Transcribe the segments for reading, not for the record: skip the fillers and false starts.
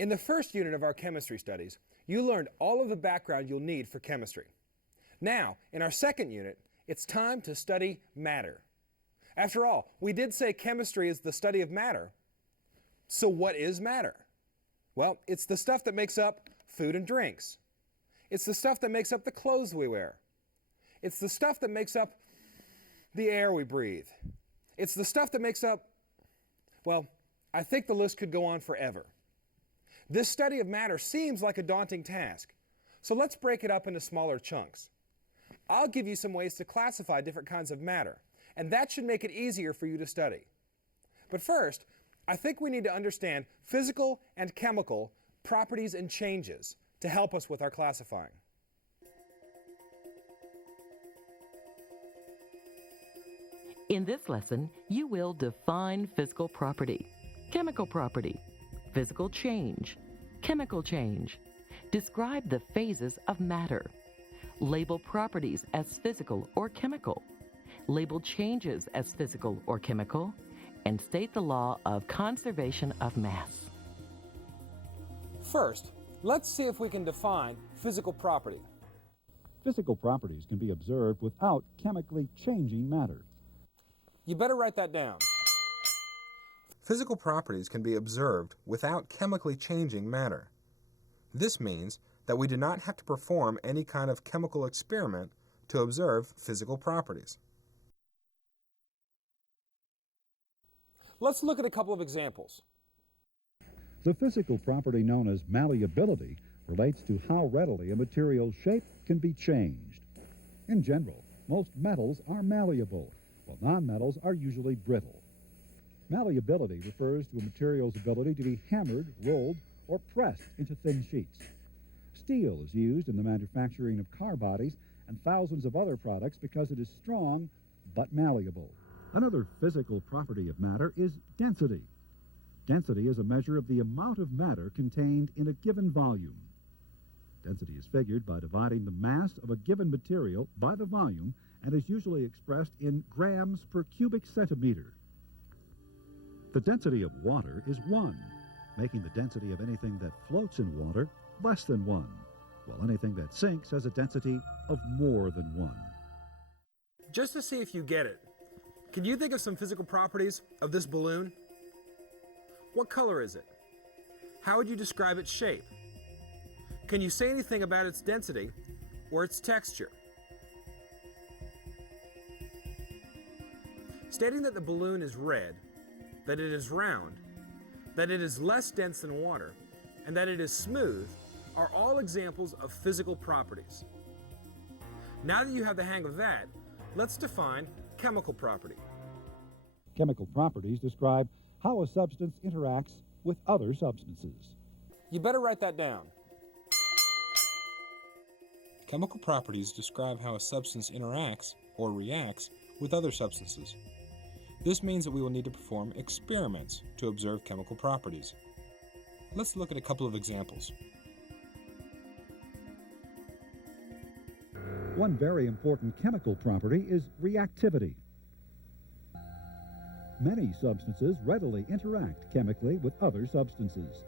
In the first unit of our chemistry studies, you learned all of the background you'll need for chemistry. Now, in our second unit, it's time to study matter. After all, we did say chemistry is the study of matter. So what is matter? Well, it's the stuff that makes up food and drinks. It's the stuff that makes up the clothes we wear. It's the stuff that makes up the air we breathe. It's the stuff that makes up, well, I think the list could go on forever. This study of matter seems like a daunting task, so let's break it up into smaller chunks. I'll give you some ways to classify different kinds of matter, and that should make it easier for you to study. But first, I think we need to understand physical and chemical properties and changes to help us with our classifying. In this lesson, you will define physical property, chemical property, physical change, chemical change, describe the phases of matter, label properties as physical or chemical, label changes as physical or chemical, and state the law of conservation of mass. First, let's see if we can define physical property. Physical properties can be observed without chemically changing matter. You better write that down. Physical properties can be observed without chemically changing matter. This means that we do not have to perform any kind of chemical experiment to observe physical properties. Let's look at a couple of examples. The physical property known as malleability relates to how readily a material's shape can be changed. In general, most metals are malleable, while nonmetals are usually brittle. Malleability refers to a material's ability to be hammered, rolled, or pressed into thin sheets. Steel is used in the manufacturing of car bodies and thousands of other products because it is strong but malleable. Another physical property of matter is density. Density is a measure of the amount of matter contained in a given volume. Density is figured by dividing the mass of a given material by the volume and is usually expressed in grams per cubic centimeter. The density of water is 1, making the density of anything that floats in water less than 1, while anything that sinks has a density of more than 1. Just to see if you get it, can you think of some physical properties of this balloon? What color is it? How would you describe its shape? Can you say anything about its density or its texture? Stating that the balloon is red, that it is round, that it is less dense than water, and that it is smooth are all examples of physical properties. Now that you have the hang of that, let's define chemical property. Chemical properties describe how a substance interacts with other substances. You better write that down. Chemical properties describe how a substance interacts or reacts with other substances. This means that we will need to perform experiments to observe chemical properties. Let's look at a couple of examples. One very important chemical property is reactivity. Many substances readily interact chemically with other substances.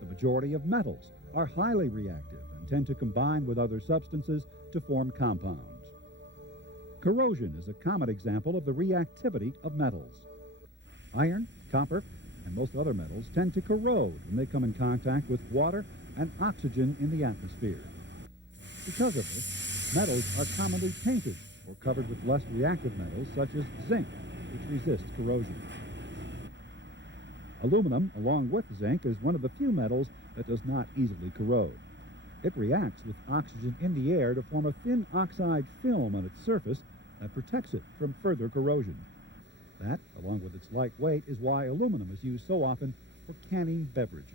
The majority of metals are highly reactive and tend to combine with other substances to form compounds. Corrosion is a common example of the reactivity of metals. Iron, copper, and most other metals tend to corrode when they come in contact with water and oxygen in the atmosphere. Because of this, metals are commonly painted or covered with less reactive metals such as zinc, which resists corrosion. Aluminum, along with zinc, is one of the few metals that does not easily corrode. It reacts with oxygen in the air to form a thin oxide film on its surface that protects it from further corrosion. That, along with its light weight, is why aluminum is used so often for canning beverages.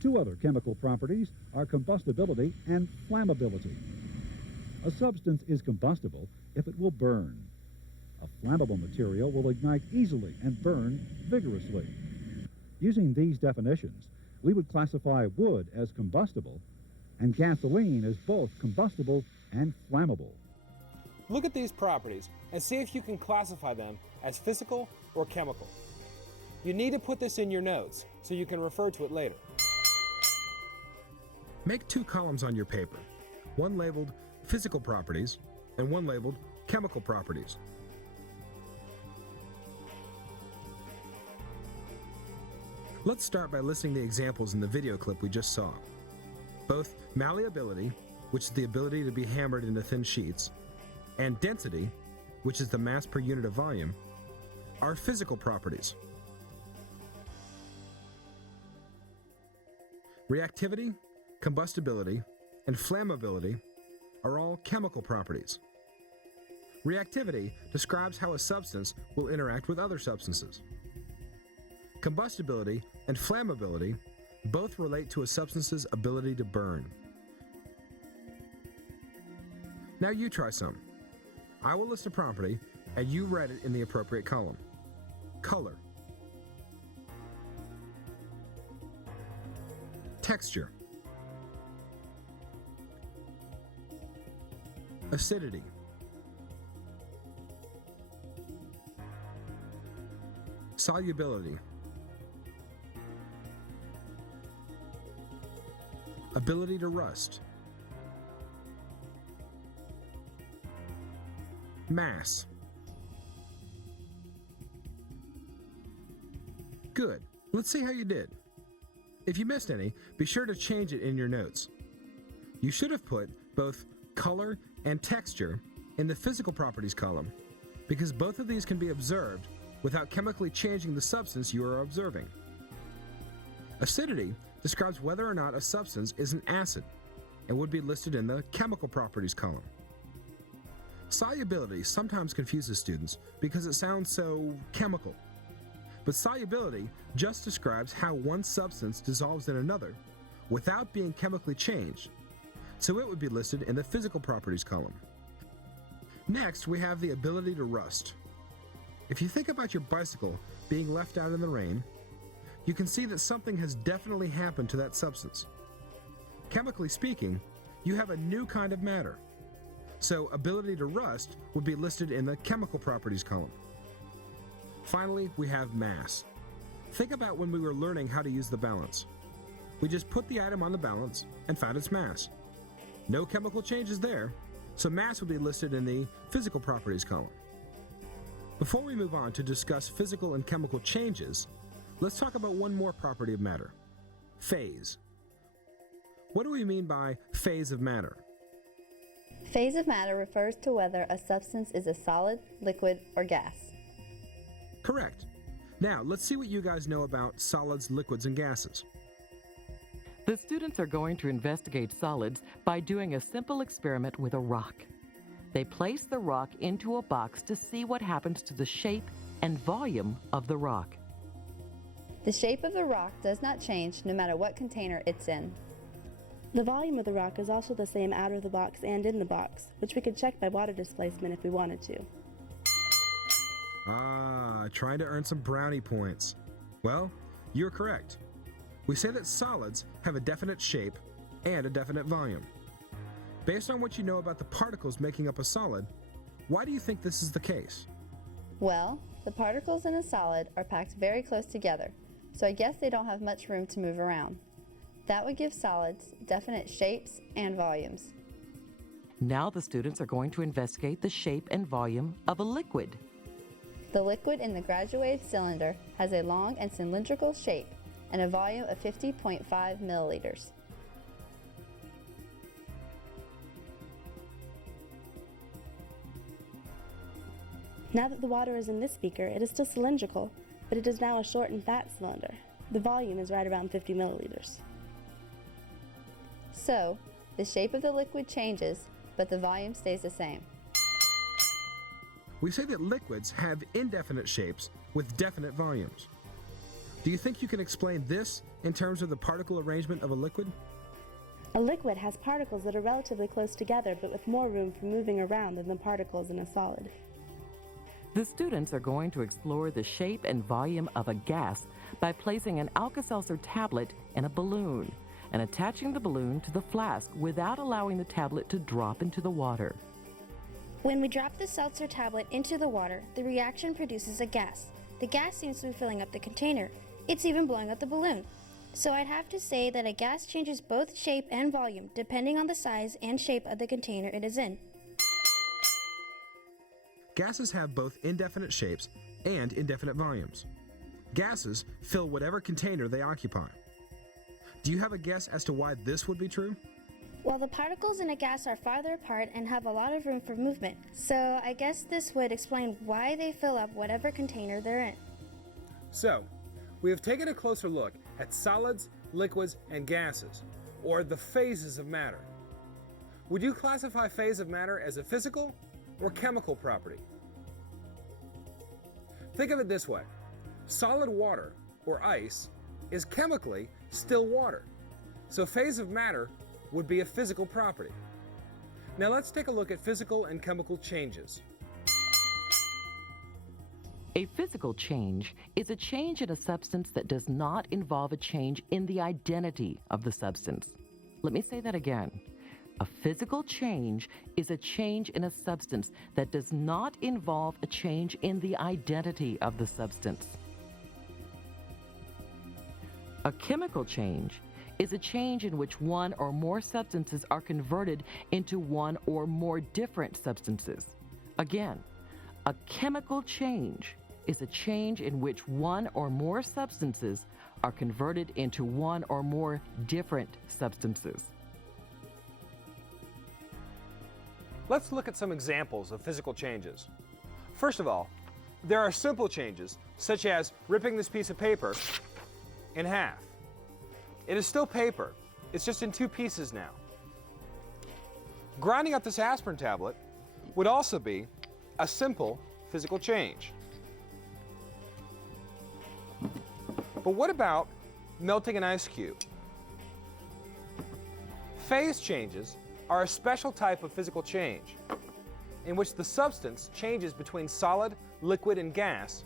Two other chemical properties are combustibility and flammability. A substance is combustible if it will burn. A flammable material will ignite easily and burn vigorously. Using these definitions, we would classify wood as combustible and gasoline as both combustible and flammable. Look at these properties and see if you can classify them as physical or chemical. You need to put this in your notes so you can refer to it later. Make 2 columns on your paper, one labeled Physical Properties and one labeled Chemical Properties. Let's start by listing the examples in the video clip we just saw. Both malleability, which is the ability to be hammered into thin sheets, and density, which is the mass per unit of volume, are physical properties. Reactivity, combustibility, and flammability are all chemical properties. Reactivity describes how a substance will interact with other substances. Combustibility and flammability both relate to a substance's ability to burn. Now you try some. I will list a property and you write it in the appropriate column. Color. Texture. Acidity. Solubility. Ability to rust. Mass. Good. Let's see how you did. If you missed any, be sure to change it in your notes. You should have put both color and texture in the physical properties column, because both of these can be observed without chemically changing the substance you are observing. Acidity describes whether or not a substance is an acid and would be listed in the chemical properties column. Solubility sometimes confuses students because it sounds so chemical. But solubility just describes how one substance dissolves in another without being chemically changed, so it would be listed in the physical properties column. Next, we have the ability to rust. If you think about your bicycle being left out in the rain, you can see that something has definitely happened to that substance. Chemically speaking, you have a new kind of matter. So ability to rust would be listed in the chemical properties column. Finally, we have mass. Think about when we were learning how to use the balance. We just put the item on the balance and found its mass. No chemical changes there, so mass would be listed in the physical properties column. Before we move on to discuss physical and chemical changes, let's talk about one more property of matter: phase. What do we mean by phase of matter? Phase of matter refers to whether a substance is a solid, liquid, or gas. Correct. Now, let's see what you guys know about solids, liquids, and gases. The students are going to investigate solids by doing a simple experiment with a rock. They place the rock into a box to see what happens to the shape and volume of the rock. The shape of the rock does not change no matter what container it's in. The volume of the rock is also the same out of the box and in the box, which we could check by water displacement if we wanted to. Trying to earn some brownie points. Well, you're correct. We say that solids have a definite shape and a definite volume. Based on what you know about the particles making up a solid, why do you think this is the case? Well, the particles in a solid are packed very close together, so I guess they don't have much room to move around. That would give solids definite shapes and volumes. Now the students are going to investigate the shape and volume of a liquid. The liquid in the graduated cylinder has a long and cylindrical shape and a volume of 50.5 milliliters. Now that the water is in this beaker, it is still cylindrical, but it is now a short and fat cylinder. The volume is right around 50 milliliters. So, the shape of the liquid changes, but the volume stays the same. We say that liquids have indefinite shapes with definite volumes. Do you think you can explain this in terms of the particle arrangement of a liquid? A liquid has particles that are relatively close together, but with more room for moving around than the particles in a solid. The students are going to explore the shape and volume of a gas by placing an Alka-Seltzer tablet in a balloon and attaching the balloon to the flask without allowing the tablet to drop into the water. When we drop the seltzer tablet into the water, the reaction produces a gas. The gas seems to be filling up the container. It's even blowing up the balloon. So I'd have to say that a gas changes both shape and volume depending on the size and shape of the container it is in. Gases have both indefinite shapes and indefinite volumes. Gases fill whatever container they occupy. Do you have a guess as to why this would be true? Well, the particles in a gas are farther apart and have a lot of room for movement, so I guess this would explain why they fill up whatever container they're in. So, we have taken a closer look at solids, liquids, and gases, or the phases of matter. Would you classify phase of matter as a physical or chemical property? Think of it this way. Solid water, or ice, is chemically still water, so phase of matter would be a physical property. Now let's take a look at physical and chemical changes. A physical change is a change in a substance that does not involve a change in the identity of the substance. Let me say that again. A physical change is a change in a substance that does not involve a change in the identity of the substance. A chemical change is a change in which one or more substances are converted into one or more different substances. Again, a chemical change is a change in which one or more substances are converted into one or more different substances. Let's look at some examples of physical changes. First of all, there are simple changes, such as ripping this piece of paper in half. It is still paper, it's just in two pieces now. Grinding up this aspirin tablet would also be a simple physical change. But what about melting an ice cube? Phase changes are a special type of physical change in which the substance changes between solid, liquid, and gas,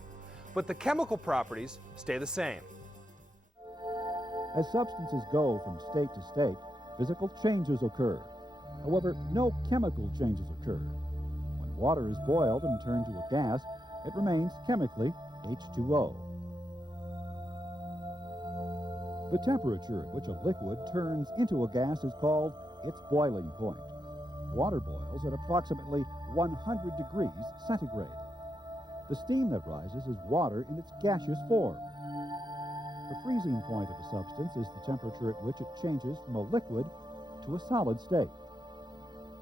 but the chemical properties stay the same. As substances go from state to state, physical changes occur. However, no chemical changes occur. When water is boiled and turned to a gas, it remains chemically H2O. The temperature at which a liquid turns into a gas is called its boiling point. Water boils at approximately 100 degrees centigrade. The steam that rises is water in its gaseous form. The freezing point of a substance is the temperature at which it changes from a liquid to a solid state.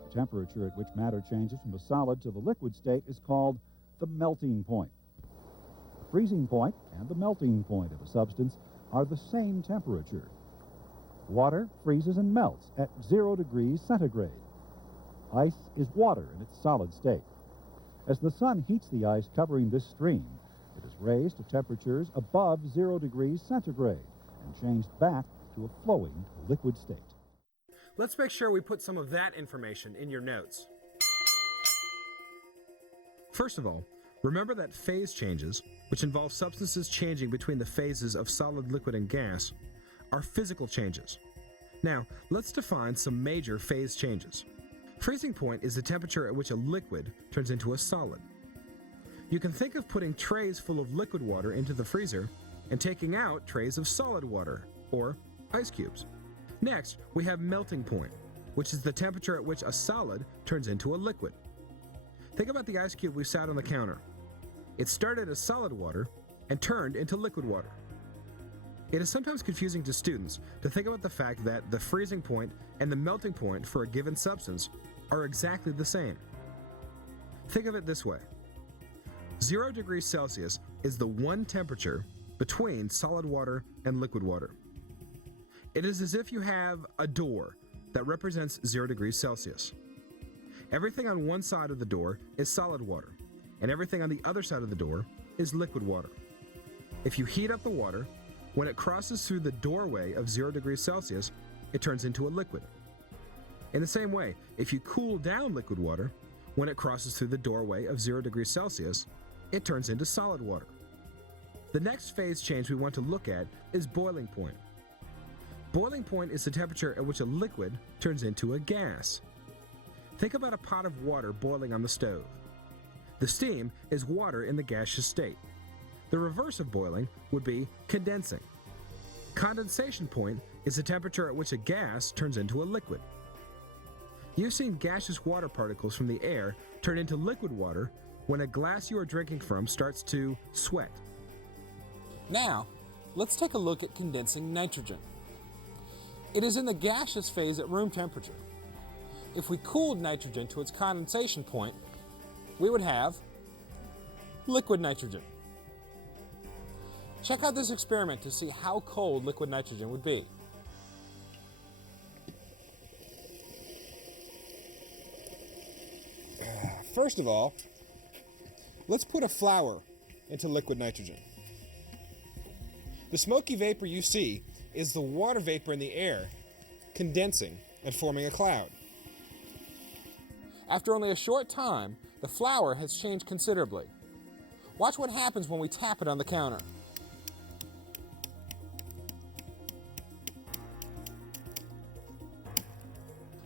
The temperature at which matter changes from a solid to the liquid state is called the melting point. The freezing point and the melting point of a substance are the same temperature. Water freezes and melts at 0 degrees centigrade. Ice is water in its solid state. As the sun heats the ice covering this stream, it is raised to temperatures above 0 degrees centigrade and changed back to a flowing liquid state. Let's make sure we put some of that information in your notes. First of all, remember that phase changes, which involve substances changing between the phases of solid, liquid, and gas, are physical changes. Now, let's define some major phase changes. Freezing point is the temperature at which a liquid turns into a solid. You can think of putting trays full of liquid water into the freezer and taking out trays of solid water, or ice cubes. Next, we have melting point, which is the temperature at which a solid turns into a liquid. Think about the ice cube we sat on the counter. It started as solid water and turned into liquid water. It is sometimes confusing to students to think about the fact that the freezing point and the melting point for a given substance are exactly the same. Think of it this way. 0 degrees Celsius is the one temperature between solid water and liquid water. It is as if you have a door that represents 0 degrees Celsius. Everything on one side of the door is solid water, and everything on the other side of the door is liquid water. If you heat up the water, when it crosses through the doorway of 0 degrees Celsius, it turns into a liquid. In the same way, if you cool down liquid water, when it crosses through the doorway of 0 degrees Celsius, it turns into solid water. The next phase change we want to look at is boiling point. Boiling point is the temperature at which a liquid turns into a gas. Think about a pot of water boiling on the stove. The steam is water in the gaseous state. The reverse of boiling would be condensing. Condensation point is the temperature at which a gas turns into a liquid. You've seen gaseous water particles from the air turn into liquid water when a glass you are drinking from starts to sweat. Now, let's take a look at condensing nitrogen. It is in the gaseous phase at room temperature. If we cooled nitrogen to its condensation point, we would have liquid nitrogen. Check out this experiment to see how cold liquid nitrogen would be. First of all, let's put a flower into liquid nitrogen. The smoky vapor you see is the water vapor in the air condensing and forming a cloud. After only a short time, the flower has changed considerably. Watch what happens when we tap it on the counter.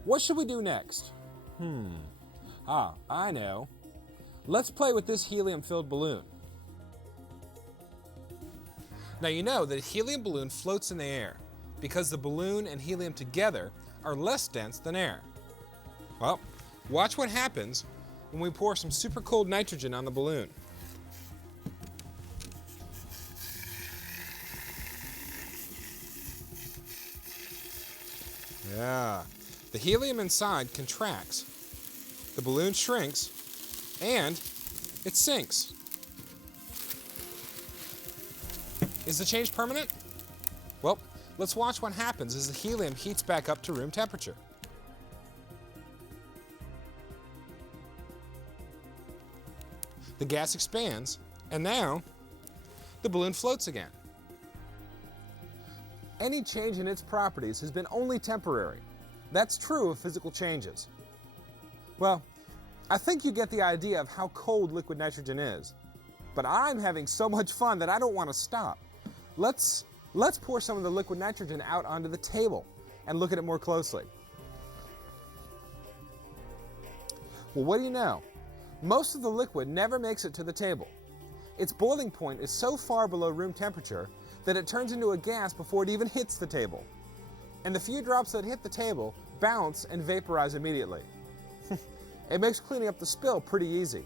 What should we do next? I know. Let's play with this helium-filled balloon. Now you know that a helium balloon floats in the air because the balloon and helium together are less dense than air. Well, watch what happens when we pour some super cold nitrogen on the balloon. Yeah, the helium inside contracts, the balloon shrinks, and it sinks. Is the change permanent? Well, let's watch what happens as the helium heats back up to room temperature. The gas expands, and now the balloon floats again. Any change in its properties has been only temporary. That's true of physical changes. Well, I think you get the idea of how cold liquid nitrogen is. But I'm having so much fun that I don't want to stop. Let's pour some of the liquid nitrogen out onto the table and look at it more closely. Well, what do you know? Most of the liquid never makes it to the table. Its boiling point is so far below room temperature that it turns into a gas before it even hits the table. And the few drops that hit the table bounce and vaporize immediately. It makes cleaning up the spill pretty easy.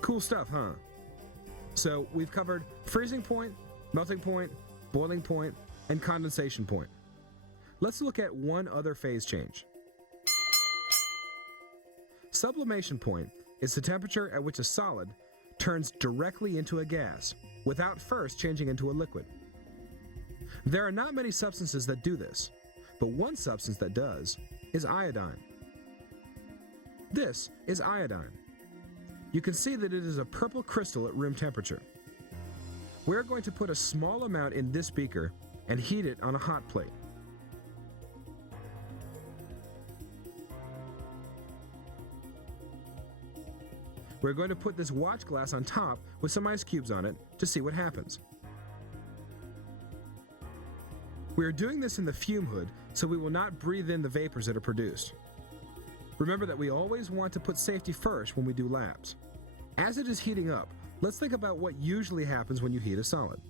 Cool stuff, huh? So we've covered freezing point, melting point, boiling point, and condensation point. Let's look at one other phase change. Sublimation point is the temperature at which a solid turns directly into a gas without first changing into a liquid. There are not many substances that do this, but one substance that does is iodine. This is iodine. You can see that it is a purple crystal at room temperature. We're going to put a small amount in this beaker and heat it on a hot plate. We're going to put this watch glass on top with some ice cubes on it to see what happens. We are doing this in the fume hood so we will not breathe in the vapors that are produced. Remember that we always want to put safety first when we do labs. As it is heating up, let's think about what usually happens when you heat a solid.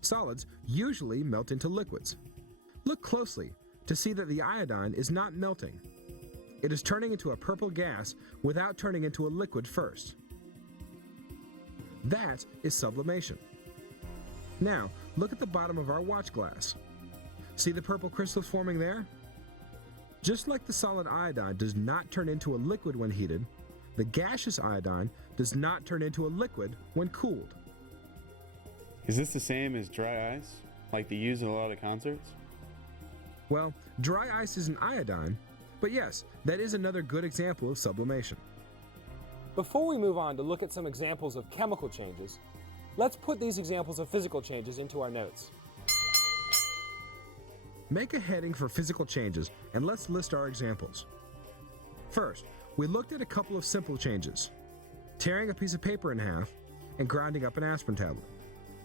Solids usually melt into liquids. Look closely to see that the iodine is not melting. It is turning into a purple gas without turning into a liquid first. That is sublimation. Now, look at the bottom of our watch glass. See the purple crystals forming there? Just like the solid iodine does not turn into a liquid when heated, the gaseous iodine does not turn into a liquid when cooled. Is this the same as dry ice, like they use in a lot of concerts? Well, dry ice isn't iodine, but yes, that is another good example of sublimation. Before we move on to look at some examples of chemical changes, let's put these examples of physical changes into our notes. Make a heading for physical changes and let's list our examples. First, we looked at a couple of simple changes: tearing a piece of paper in half and grinding up an aspirin tablet.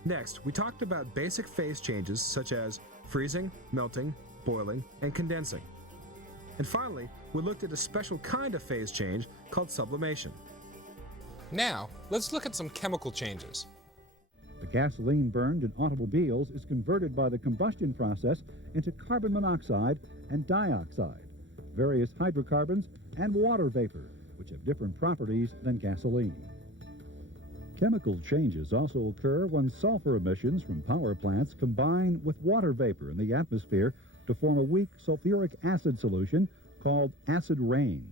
Next, we talked about basic phase changes such as freezing, melting, boiling, and condensing. And finally, we looked at a special kind of phase change called sublimation. Now, let's look at some chemical changes. The gasoline burned in automobiles is converted by the combustion process into carbon monoxide and dioxide, various hydrocarbons, and water vapor, which have different properties than gasoline. Chemical changes also occur when sulfur emissions from power plants combine with water vapor in the atmosphere to form a weak sulfuric acid solution called acid rain,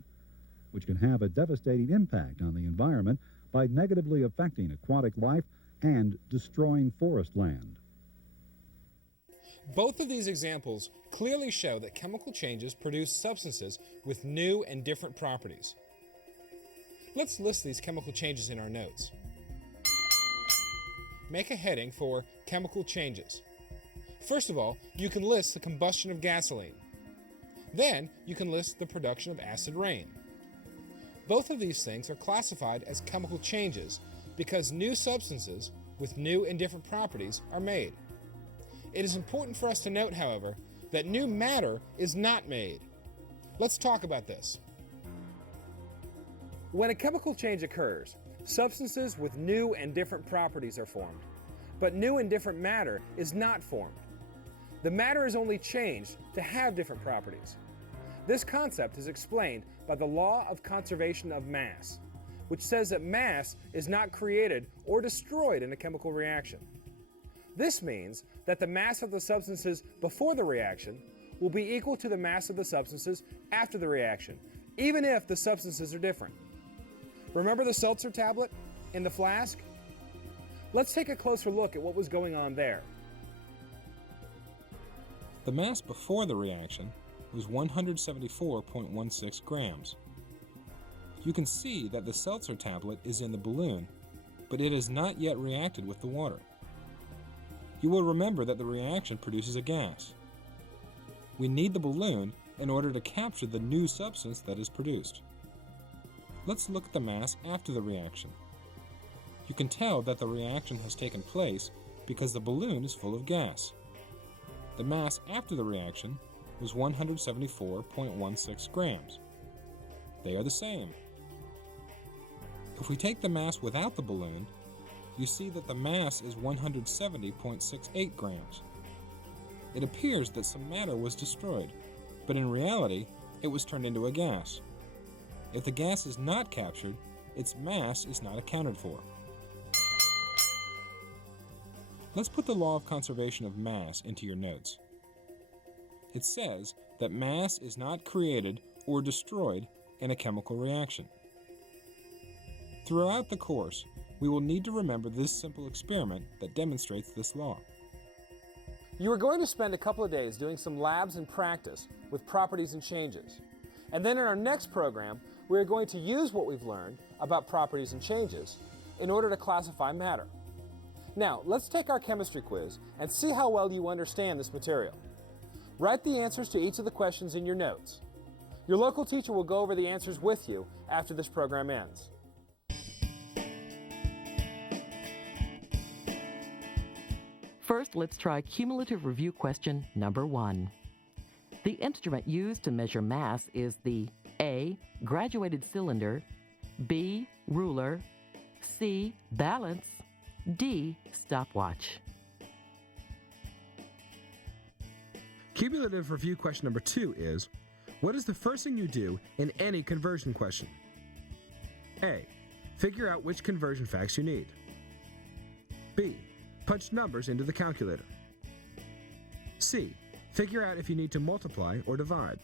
which can have a devastating impact on the environment by negatively affecting aquatic life and destroying forest land. Both of these examples clearly show that chemical changes produce substances with new and different properties. Let's list these chemical changes in our notes. Make a heading for chemical changes. First of all, you can list the combustion of gasoline. Then, you can list the production of acid rain. Both of these things are classified as chemical changes because new substances with new and different properties are made. It is important for us to note, however, that new matter is not made. Let's talk about this. When a chemical change occurs, substances with new and different properties are formed, but new and different matter is not formed. The matter is only changed to have different properties. This concept is explained by the law of conservation of mass, which says that mass is not created or destroyed in a chemical reaction. This means that the mass of the substances before the reaction will be equal to the mass of the substances after the reaction, even if the substances are different. Remember the seltzer tablet in the flask? Let's take a closer look at what was going on there. The mass before the reaction was 174.16 grams. You can see that the seltzer tablet is in the balloon, but it has not yet reacted with the water. You will remember that the reaction produces a gas. We need the balloon in order to capture the new substance that is produced. Let's look at the mass after the reaction. You can tell that the reaction has taken place because the balloon is full of gas. The mass after the reaction was 174.16 grams. They are the same. If we take the mass without the balloon, you see that the mass is 170.68 grams. It appears that some matter was destroyed, but in reality, it was turned into a gas. If the gas is not captured, its mass is not accounted for. Let's put the law of conservation of mass into your notes. It says that mass is not created or destroyed in a chemical reaction. Throughout the course, we will need to remember this simple experiment that demonstrates this law. You are going to spend a couple of days doing some labs and practice with properties and changes. And then in our next program, we are going to use what we've learned about properties and changes in order to classify matter. Now, let's take our chemistry quiz and see how well you understand this material. Write the answers to each of the questions in your notes. Your local teacher will go over the answers with you after this program ends. First, let's try cumulative review question number 1. The instrument used to measure mass is the A. Graduated cylinder, B. Ruler, C. Balance, D. Stopwatch. Cumulative review question number 2 is, what is the first thing you do in any conversion question? A. Figure out which conversion facts you need. B. Punch numbers into the calculator. C. Figure out if you need to multiply or divide.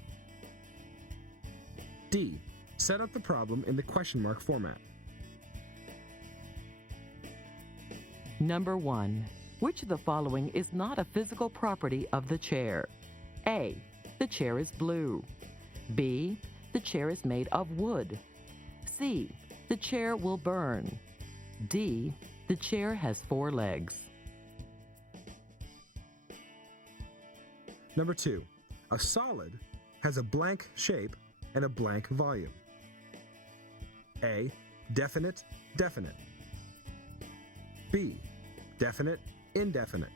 D. Set up the problem in the question mark format. Number 1. Which of the following is not a physical property of the chair? A. The chair is blue. B. The chair is made of wood. C. The chair will burn. D. The chair has 4 legs. Number 2. A solid has a blank shape and a blank volume. A. Definite, definite. B. Definite, indefinite.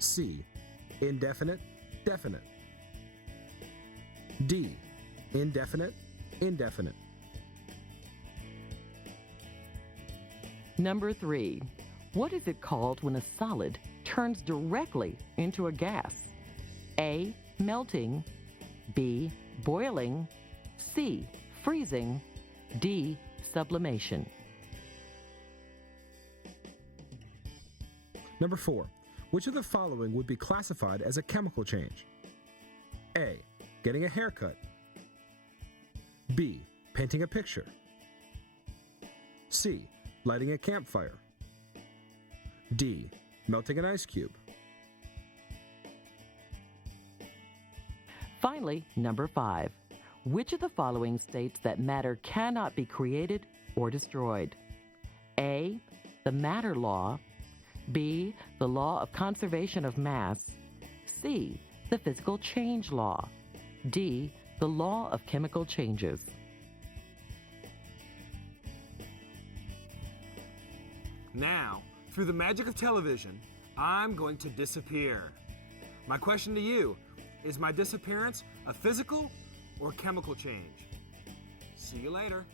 C. Indefinite, definite. D. Indefinite, indefinite. Number 3. What is it called when a solid turns directly into a gas? A. Melting. B. Boiling. C. Freezing. D. Sublimation. Number 4. Which of the following would be classified as a chemical change? A. Getting a haircut. B. Painting a picture. C. Lighting a campfire. D. Melting an ice cube. Finally, number 5. Which of the following states that matter cannot be created or destroyed? A. The matter law. B. The law of conservation of mass. C. The physical change law. D. The law of chemical changes. Now, through the magic of television, I'm going to disappear. My question to you, is my disappearance a physical or chemical change? See you later.